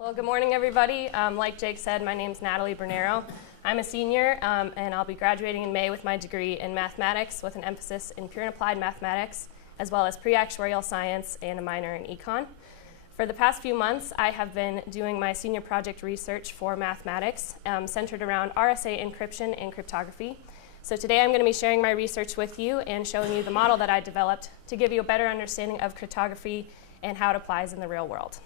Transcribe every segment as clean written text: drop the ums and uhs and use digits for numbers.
Well, good morning, everybody. Like Jake said, my name's Natalie Bernero. I'm a senior, and I'll be graduating in May with my degree in mathematics with an emphasis in pure and applied mathematics, as well as pre-actuarial science and a minor in econ. For the past few months, I have been doing my senior project research for mathematics, centered around RSA encryption and cryptography. So today I'm going to be sharing my research with you and showing you the model that I developed to give you a better understanding of cryptography and how it applies in the real world.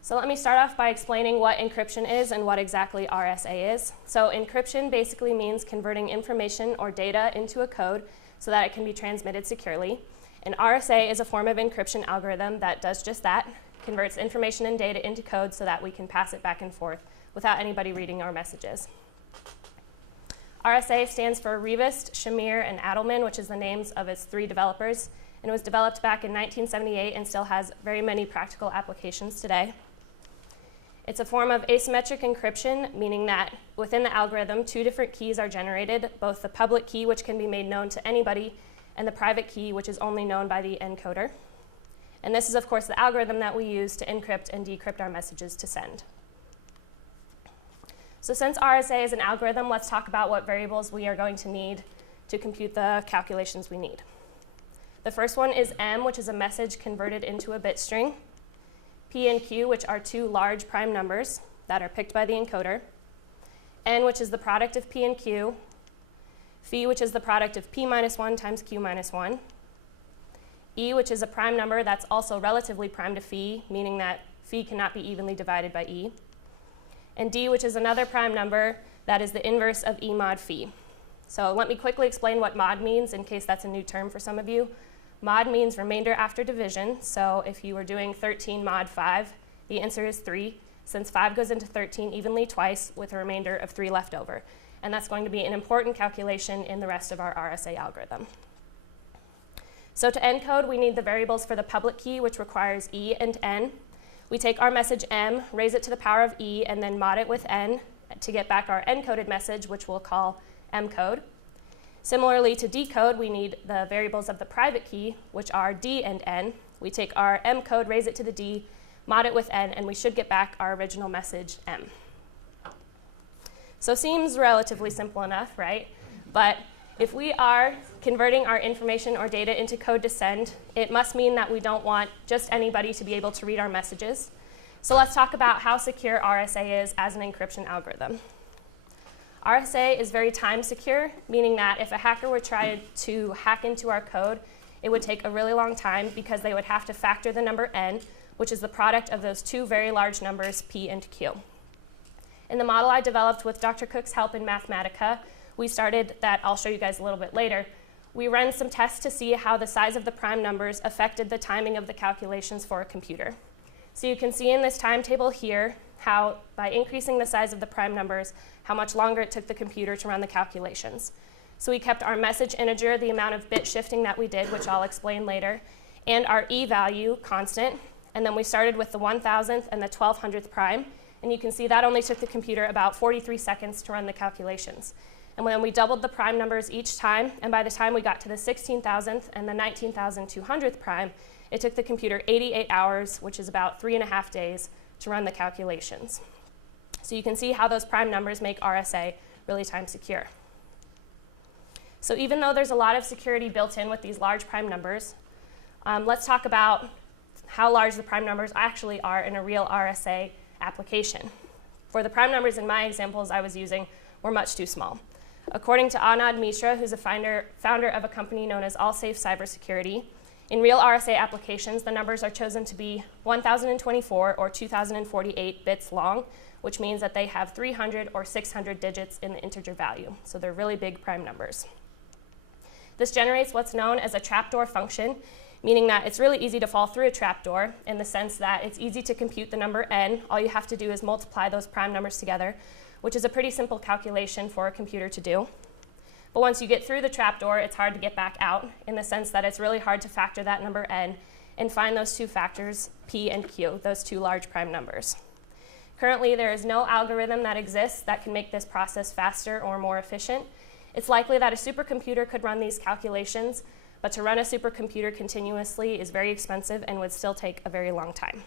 So let me start off by explaining what encryption is and what exactly RSA is. So encryption basically means converting information or data into a code so that it can be transmitted securely. And RSA is a form of encryption algorithm that does just that, converts information and data into code so that we can pass it back and forth without anybody reading our messages. RSA stands for Rivest, Shamir, and Adelman, which is the names of its 3 developers. And it was developed back in 1978 and still has very many practical applications today. It's a form of asymmetric encryption, meaning that within the algorithm, 2 different keys are generated, both the public key, which can be made known to anybody, and the private key, which is only known by the encoder. And this is, of course, the algorithm that we use to encrypt and decrypt our messages to send. So since RSA is an algorithm, let's talk about what variables we are going to need to compute the calculations we need. The first one is M, which is a message converted into a bit string. P and Q, which are 2 large prime numbers that are picked by the encoder. N, which is the product of P and Q. Phi, which is the product of P minus 1 times Q minus 1. E, which is a prime number that's also relatively prime to phi, meaning that phi cannot be evenly divided by E. And D, which is another prime number that is the inverse of E mod phi. So let me quickly explain what mod means in case that's a new term for some of you. Mod means remainder after division. So if you were doing 13 mod 5, the answer is 3, since 5 goes into 13 evenly twice with a remainder of 3 left over. And that's going to be an important calculation in the rest of our RSA algorithm. So to encode, we need the variables for the public key, which requires E and N. We take our message M, raise it to the power of E, and then mod it with N to get back our encoded message, which we'll call M code. Similarly to decode, we need the variables of the private key, which are D and N. We take our M code, raise it to the D, mod it with N, and we should get back our original message M. So seems relatively simple enough, right? But if we are converting our information or data into code to send, it must mean that we don't want just anybody to be able to read our messages. So let's talk about how secure RSA is as an encryption algorithm. RSA is very time secure, meaning that if a hacker were trying to hack into our code, it would take a really long time because they would have to factor the number n, which is the product of those 2 very large numbers, p and q. In the model I developed with Dr. Cook's help in Mathematica, we started that I'll show you guys a little bit later. We ran some tests to see how the size of the prime numbers affected the timing of the calculations for a computer. So you can see in this timetable here how by increasing the size of the prime numbers, how much longer it took the computer to run the calculations. So we kept our message integer, the amount of bit shifting that we did, which I'll explain later, and our E value constant. And then we started with the 1000th and the 1200th prime. And you can see that only took the computer about 43 seconds to run the calculations. And then we doubled the prime numbers each time. And by the time we got to the 16,000th and the 19,200th prime, it took the computer 88 hours, which is about 3.5 days, to run the calculations. So you can see how those prime numbers make RSA really time secure. So even though there's a lot of security built in with these large prime numbers, let's talk about how large the prime numbers actually are in a real RSA application. For the prime numbers in my examples I was using were much too small. According to Anand Mishra, who's a founder of a company known as AllSafe Cybersecurity, in real RSA applications, the numbers are chosen to be 1024 or 2048 bits long, which means that they have 300 or 600 digits in the integer value. So they're really big prime numbers. This generates what's known as a trapdoor function, meaning that it's really easy to fall through a trapdoor in the sense that it's easy to compute the number n. All you have to do is multiply those prime numbers together, which is a pretty simple calculation for a computer to do. But once you get through the trapdoor, it's hard to get back out in the sense that it's really hard to factor that number n and find those 2 factors, p and q, those 2 large prime numbers. Currently, there is no algorithm that exists that can make this process faster or more efficient. It's likely that a supercomputer could run these calculations, but to run a supercomputer continuously is very expensive and would still take a very long time.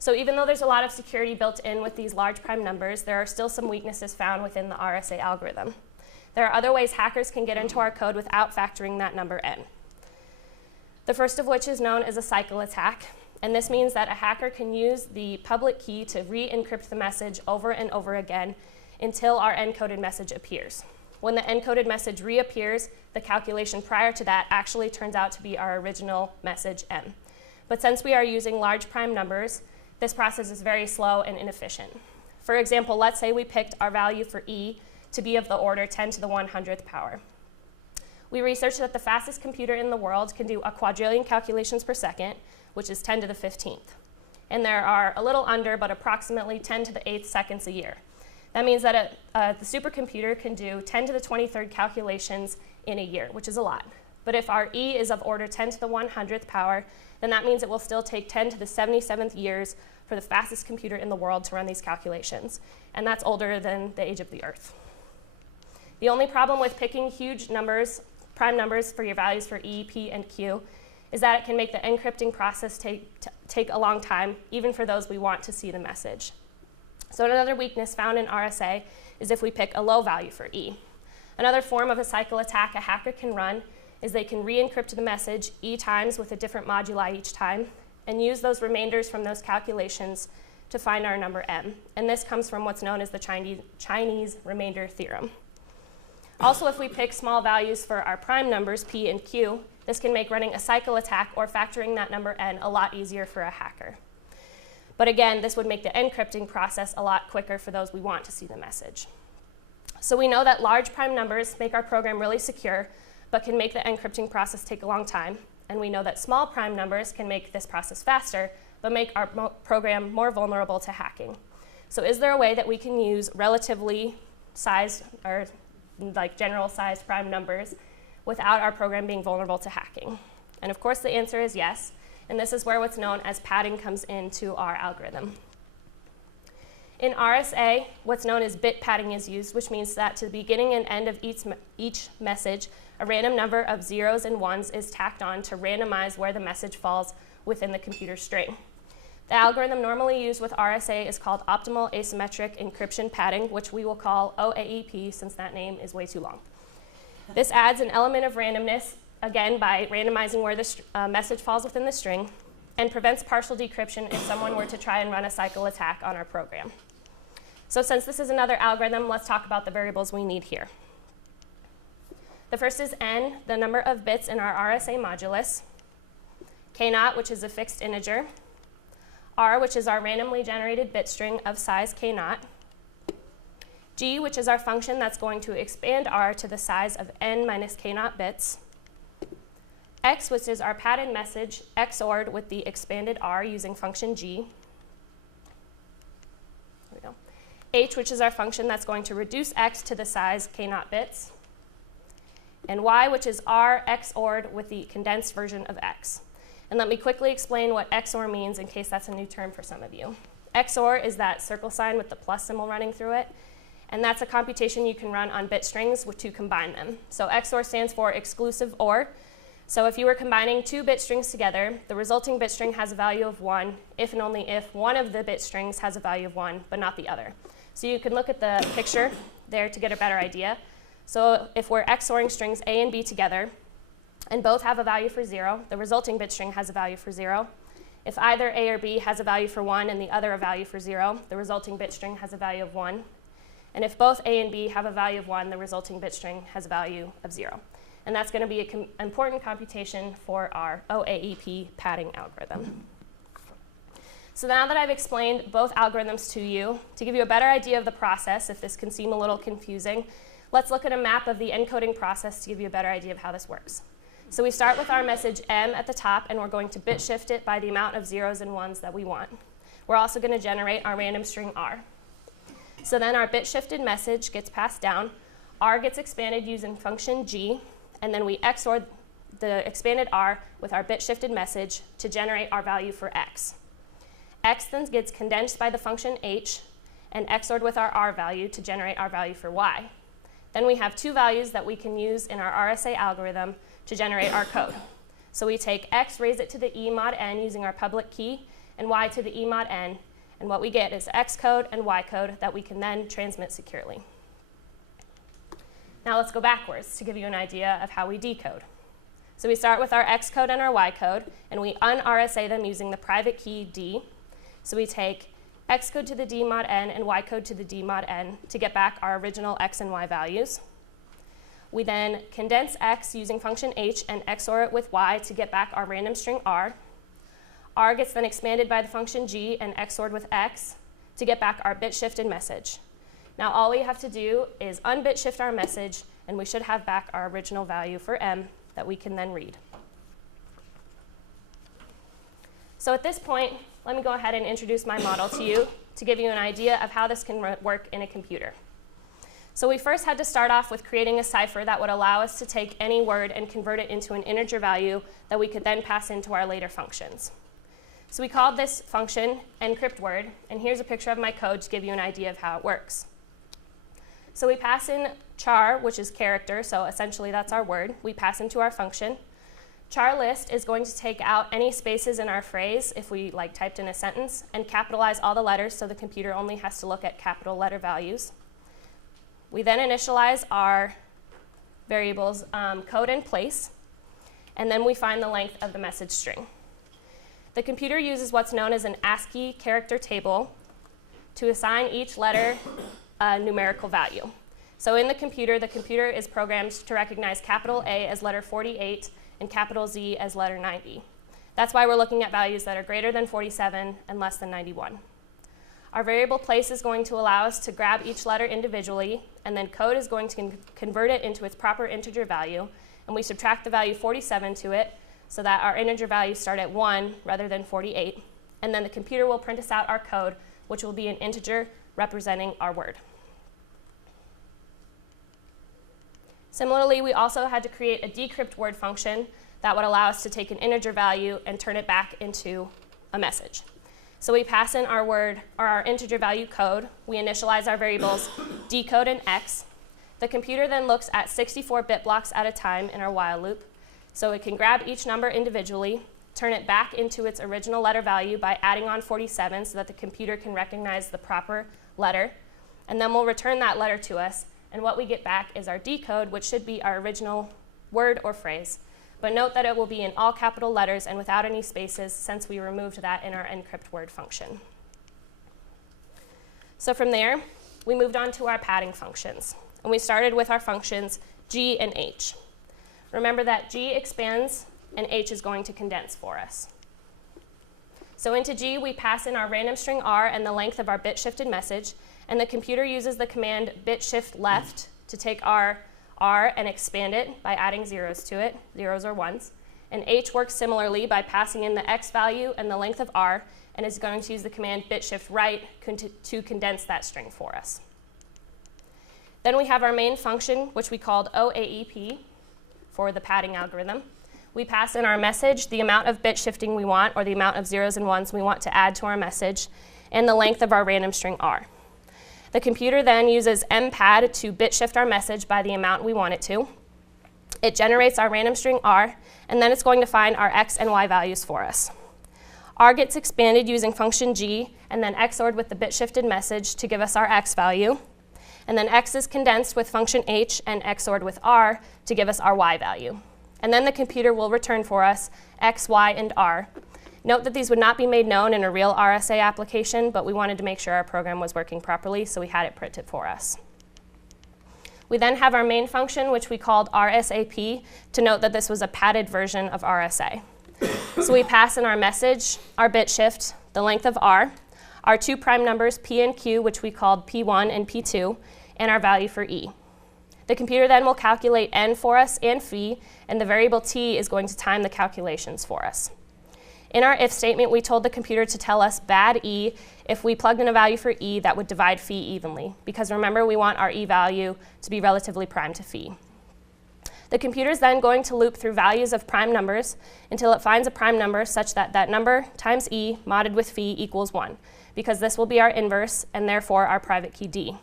So even though there's a lot of security built in with these large prime numbers, there are still some weaknesses found within the RSA algorithm. There are other ways hackers can get into our code without factoring that number in. The first of which is known as a cycle attack, and this means that a hacker can use the public key to re-encrypt the message over and over again until our encoded message appears. When the encoded message reappears, the calculation prior to that actually turns out to be our original message M. But since we are using large prime numbers, this process is very slow and inefficient. For example, let's say we picked our value for E to be of the order 10 to the 100th power. We researched that the fastest computer in the world can do a quadrillion calculations per second, which is 10 to the 15th. And there are a little under, but approximately 10 to the 8th seconds a year. That means that the supercomputer can do 10 to the 23rd calculations in a year, which is a lot. But if our E is of order 10 to the 100th power, then that means it will still take 10 to the 77th years for the fastest computer in the world to run these calculations. And that's older than the age of the Earth. The only problem with picking huge numbers, prime numbers for your values for E, P, and Q, is that it can make the encrypting process take a long time, even for those we want to see the message. So another weakness found in RSA is if we pick a low value for E. Another form of a cycle attack a hacker can run is they can re-encrypt the message E times with a different moduli each time and use those remainders from those calculations to find our number M. And this comes from what's known as the Chinese remainder theorem. Also, if we pick small values for our prime numbers, P and Q, this can make running a cycle attack or factoring that number N a lot easier for a hacker. But again, this would make the encrypting process a lot quicker for those we want to see the message. So we know that large prime numbers make our program really secure, but can make the encrypting process take a long time. And we know that small prime numbers can make this process faster, but make our program more vulnerable to hacking. So is there a way that we can use relatively sized, or like general sized prime numbers without our program being vulnerable to hacking? And of course the answer is yes. And this is where what's known as padding comes into our algorithm. In RSA, what's known as BitPadding is used, which means that to the beginning and end of each message, a random number of zeros and ones is tacked on to randomize where the message falls within the computer string. The algorithm normally used with RSA is called optimal asymmetric encryption padding, which we will call OAEP since that name is way too long. This adds an element of randomness, again, by randomizing where the message falls within the string, and prevents partial decryption if someone were to try and run a cycle attack on our program. So since this is another algorithm, let's talk about the variables we need here. The first is n, the number of bits in our RSA modulus, k0, which is a fixed integer, r, which is our randomly generated bit string of size k0, g, which is our function that's going to expand r to the size of n minus k0 bits, x, which is our padded message XORed with the expanded r using function g, there we go, h, which is our function that's going to reduce x to the size k0 bits, and y, which is r XORed with the condensed version of x. And let me quickly explain what XOR means in case that's a new term for some of you. XOR is that circle sign with the plus symbol running through it, and that's a computation you can run on bit strings to combine them. So XOR stands for exclusive OR. So if you were combining two bit strings together, the resulting bit string has a value of 1 if and only if one of the bit strings has a value of 1, but not the other. So you can look at the picture there to get a better idea. So if we're XORing strings A and B together, and both have a value for 0, the resulting bit string has a value for 0. If either A or B has a value for 1 and the other a value for 0, the resulting bit string has a value of 1. And if both A and B have a value of 1, the resulting bit string has a value of 0. And that's going to be an important computation for our OAEP padding algorithm. So now that I've explained both algorithms to you, to give you a better idea of the process, if this can seem a little confusing, let's look at a map of the encoding process to give you a better idea of how this works. So we start with our message M at the top, and we're going to bit shift it by the amount of zeros and ones that we want. We're also going to generate our random string R. So then our bit shifted message gets passed down, R gets expanded using function G, and then we XOR the expanded R with our bit shifted message to generate our value for X. X then gets condensed by the function H and XORed with our R value to generate our value for Y. Then we have two values that we can use in our RSA algorithm to generate our code. So we take X, raise it to the E mod n using our public key, and y to the E mod n, and what we get is X code and Y code that we can then transmit securely. Now let's go backwards to give you an idea of how we decode. So we start with our X code and our Y code, and we un-RSA them using the private key D. So we take X code to the D mod n and Y code to the D mod n to get back our original X and Y values. We then condense X using function H and XOR it with Y to get back our random string R. R gets then expanded by the function G and XORed with X to get back our bit shifted message. Now all we have to do is unbit shift our message, and we should have back our original value for M that we can then read. So at this point, let me go ahead and introduce my model to you to give you an idea of how this can work in a computer. So we first had to start off with creating a cipher that would allow us to take any word and convert it into an integer value that we could then pass into our later functions. So we called this function encrypt word, and here's a picture of my code to give you an idea of how it works. So we pass in char, which is character, so essentially that's our word. We pass into our function. Char list is going to take out any spaces in our phrase if we typed in a sentence and capitalize all the letters so the computer only has to look at capital letter values. We then initialize our variables code and place, and then we find the length of the message string. The computer uses what's known as an ASCII character table to assign each letter a numerical value. So in the computer is programmed to recognize capital A as letter 48 and capital Z as letter 90. That's why we're looking at values that are greater than 47 and less than 91. Our variable place is going to allow us to grab each letter individually, and then code is going to convert it into its proper integer value, and we subtract the value 47 to it so that our integer values start at 1 rather than 48, and then the computer will print us out our code, which will be an integer representing our word. Similarly, we also had to create a decrypt word function that would allow us to take an integer value and turn it back into a message. So we pass in our word, or our integer value code. We initialize our variables decode and X. The computer then looks at 64 bit blocks at a time in our while loop. So it can grab each number individually, turn it back into its original letter value by adding on 47 so that the computer can recognize the proper letter, and then we'll return that letter to us, and what we get back is our decode, which should be our original word or phrase. But note that it will be in all capital letters and without any spaces, since we removed that in our encrypt word function. So from there, we moved on to our padding functions, and we started with our functions G and H. Remember that G expands and H is going to condense for us. So into G, we pass in our random string R and the length of our bit shifted message, and the computer uses the command bit shift left to take our R and expand it by adding zeros to it, zeros or ones. And H works similarly by passing in the X value and the length of R, and is going to use the command bit shift right to condense that string for us. Then we have our main function, which we called OAEP for the padding algorithm. We pass in our message the amount of bit shifting we want, or the amount of zeros and ones we want to add to our message, and the length of our random string R. The computer then uses mpad to bit shift our message by the amount we want it to. It generates our random string R, and then it's going to find our X and Y values for us. R gets expanded using function G, and then XORed with the bit shifted message to give us our X value. And then X is condensed with function H and XORed with R to give us our Y value. And then the computer will return for us X, Y, and R. Note that these would not be made known in a real RSA application, but we wanted to make sure our program was working properly, so we had it printed for us. We then have our main function, which we called RSAP, to note that this was a padded version of RSA. So we pass in our message, our bit shift, the length of R, our two prime numbers P and Q, which we called P1 and P2, and our value for E. The computer then will calculate N for us and phi, and the variable T is going to time the calculations for us. In our if statement, we told the computer to tell us bad E if we plugged in a value for E that would divide phi evenly, because remember, we want our E value to be relatively prime to phi. The computer is then going to loop through values of prime numbers until it finds a prime number such that that number times E modded with phi equals 1, because this will be our inverse and therefore our private key D.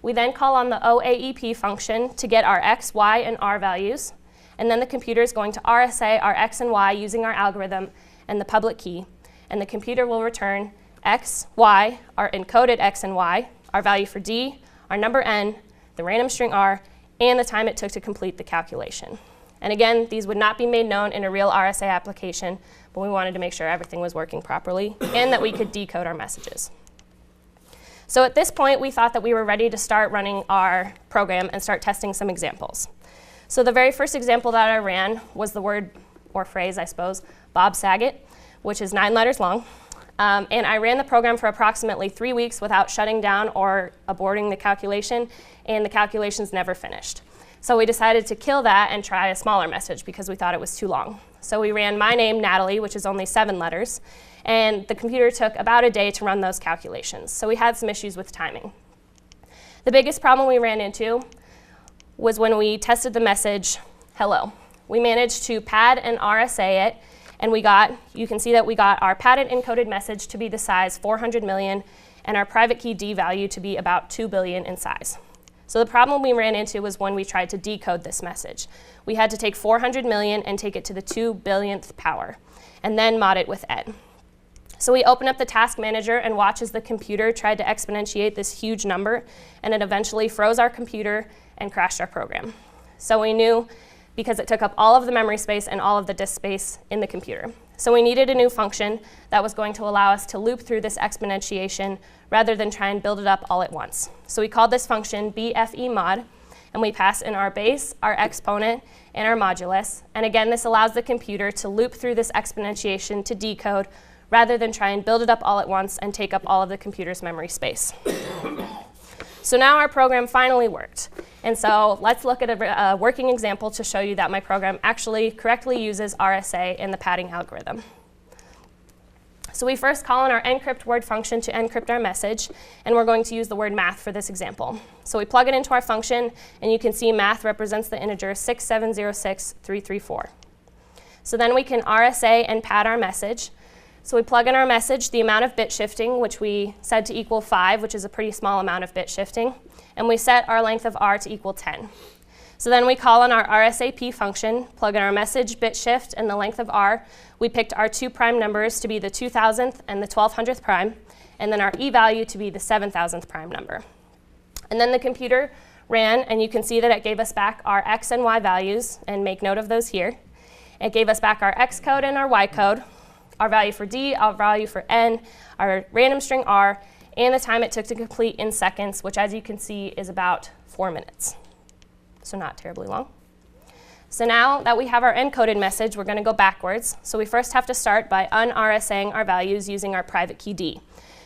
We then call on the OAEP function to get our X, Y, and R values, and then the computer is going to RSA our X and Y using our algorithm and the public key, and the computer will return x, y, our encoded x and y, our value for d, our number n, the random string r, and the time it took to complete the calculation. And again, these would not be made known in a real RSA application, but we wanted to make sure everything was working properly and that we could decode our messages. So at this point, we thought that we were ready to start running our program and start testing some examples. So the very first example that I ran was the word, or phrase, I suppose, Bob Saget, which is 9 letters long. And I ran the program for approximately 3 weeks without shutting down or aborting the calculation, and the calculations never finished. So we decided to kill that and try a smaller message because we thought it was too long. So we ran my name, Natalie, which is only 7 letters, and the computer took about a day to run those calculations. So we had some issues with timing. The biggest problem we ran into was when we tested the message, hello. We managed to pad and RSA it, and you can see that we got our padded encoded message to be the size 400 million and our private key D value to be about 2 billion in size. So the problem we ran into was when we tried to decode this message. We had to take 400 million and take it to the 2 billionth power, and then mod it with n. So we opened up the task manager and watched as the computer tried to exponentiate this huge number, and it eventually froze our computer and crashed our program. So we knew, because it took up all of the memory space and all of the disk space in the computer. So we needed a new function that was going to allow us to loop through this exponentiation rather than try and build it up all at once. So we called this function BFE Mod, and we pass in our base, our exponent, and our modulus. And again, this allows the computer to loop through this exponentiation to decode rather than try and build it up all at once and take up all of the computer's memory space. So now our program finally worked. And so let's look at a working example to show you that my program actually correctly uses RSA in the padding algorithm. So we first call in our encrypt word function to encrypt our message, and we're going to use the word math for this example. So we plug it into our function, and you can see math represents the integer 6706334. So then we can RSA and pad our message. So we plug in our message, the amount of bit shifting, which we set to equal 5, which is a pretty small amount of bit shifting, and we set our length of r to equal 10. So then we call on our RSAP function, plug in our message, bit shift, and the length of r. We picked our 2 prime numbers to be the 2000th and the 1200th prime, and then our e value to be the 7000th prime number. And then the computer ran, and you can see that it gave us back our x and y values, and make note of those here. It gave us back our x code and our y code, our value for D, our value for N, our random string R, and the time it took to complete in seconds, which as you can see is about 4 minutes. So not terribly long. So now that we have our encoded message, we're going to go backwards. So we first have to start by un-RSAing our values using our private key D.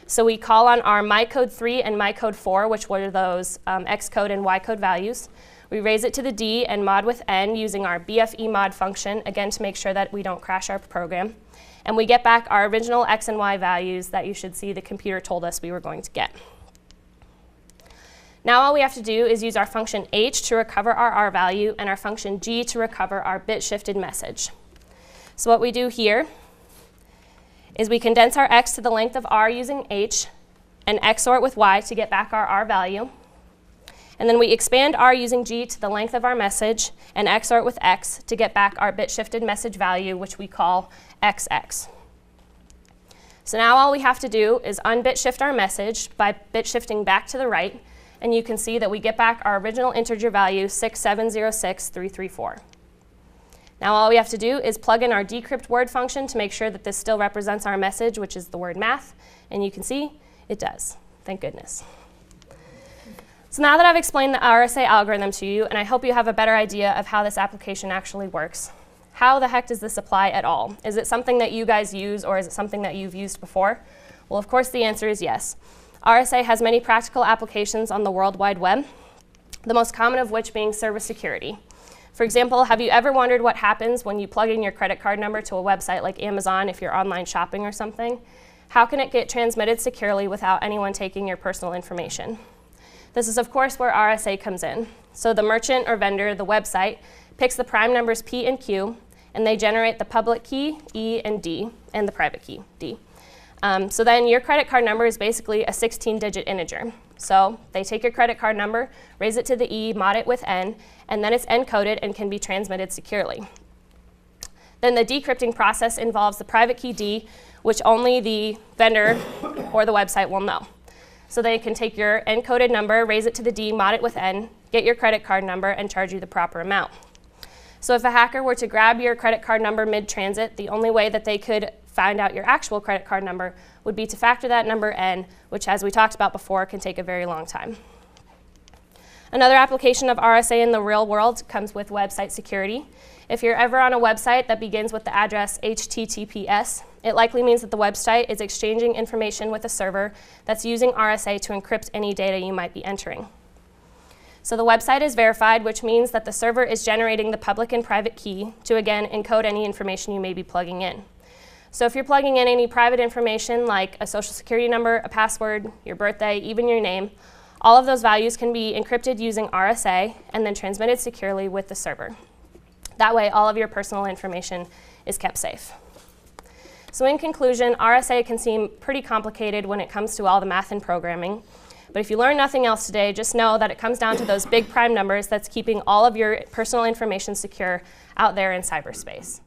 So we call on our mycode3 and mycode4, which were those xcode and ycode values. We raise it to the D and mod with N using our BFE Mod function, again to make sure that we don't crash our program. And we get back our original x and y values that you should see the computer told us we were going to get. Now all we have to do is use our function h to recover our r value and our function g to recover our bit shifted message. So what we do here is we condense our x to the length of r using h and XOR it with y to get back our r value. And then we expand r using g to the length of our message and XOR it with x to get back our bit shifted message value, which we call XX. So now all we have to do is unbit shift our message by bit shifting back to the right, and you can see that we get back our original integer value 6706334. Now all we have to do is plug in our decrypt word function to make sure that this still represents our message, which is the word math, and you can see it does. Thank goodness. So now that I've explained the RSA algorithm to you, and I hope you have a better idea of how this application actually works, how the heck does this apply at all? Is it something that you guys use, or is it something that you've used before? Well, of course, the answer is yes. RSA has many practical applications on the World Wide Web, the most common of which being service security. For example, have you ever wondered what happens when you plug in your credit card number to a website like Amazon if you're online shopping or something? How can it get transmitted securely without anyone taking your personal information? This is, of course, where RSA comes in. So the merchant or vendor, the website, picks the prime numbers P and Q, and they generate the public key, E and D, and the private key, D. So then your credit card number is basically a 16-digit integer. So they take your credit card number, raise it to the E, mod it with N, and then it's encoded and can be transmitted securely. Then the decrypting process involves the private key D, which only the vendor or the website will know. So they can take your encoded number, raise it to the D, mod it with N, get your credit card number, and charge you the proper amount. So if a hacker were to grab your credit card number mid-transit, the only way that they could find out your actual credit card number would be to factor that number N, which, as we talked about before, can take a very long time. Another application of RSA in the real world comes with website security. If you're ever on a website that begins with the address HTTPS, it likely means that the website is exchanging information with a server that's using RSA to encrypt any data you might be entering. So the website is verified, which means that the server is generating the public and private key to, again, encode any information you may be plugging in. So if you're plugging in any private information like a social security number, a password, your birthday, even your name, all of those values can be encrypted using RSA and then transmitted securely with the server. That way, all of your personal information is kept safe. So in conclusion, RSA can seem pretty complicated when it comes to all the math and programming. But if you learn nothing else today, just know that it comes down to those big prime numbers that's keeping all of your personal information secure out there in cyberspace.